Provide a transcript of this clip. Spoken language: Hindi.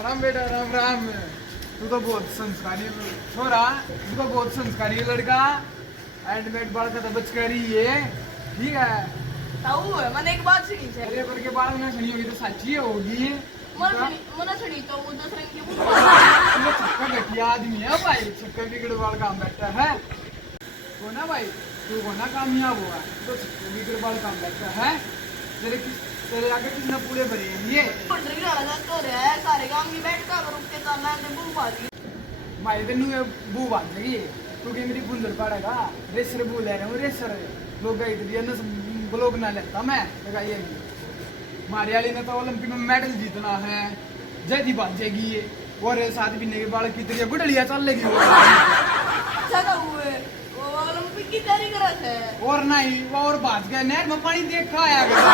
राम बेटा राम राम। तू तो बहुत संस्कारी छोरा, तू तो बहुत संस्कारी लड़का। एंडमेड बाल का तो बच कर ही है, ठीक है। ताऊ है मैंने एक बात सुनी है। अरे पर के बाल में सुनी होगी तो सच्ची होगी। मना सुनी तो वो दूसरे की तू तो छक्का घटिया आदमी है भाई, छक्का बिगड़ बाल काम बैठा है को ना भाई, तू को ना कामयाब हुआ तो छक्का बिगड़ बाल काम बैठा है। तेरे आगे कितना पूरे भरे हैं ये तो रे सारे काम की बैठ का रुक के तो मैं ते बू बाजी भाई तेनू बू बात लगी तू कि मेरी बुंदर पड़ेगा रेसर बू ले रहा हूँ रेसर लोग गई थी ब्लॉग ना लेता मैं लगाइए मारे वाली ने तो ओलंपिक में मेडल जीतना है, जैदी बाजेगी ये और साथ पीने के बाल की तरह बुढ़लिया चल लेगी अच्छा तो हुए वो ओलंपिक की तैयारी करत है और नहीं वो और बाज गया नहर में पानी देख खा आया गया।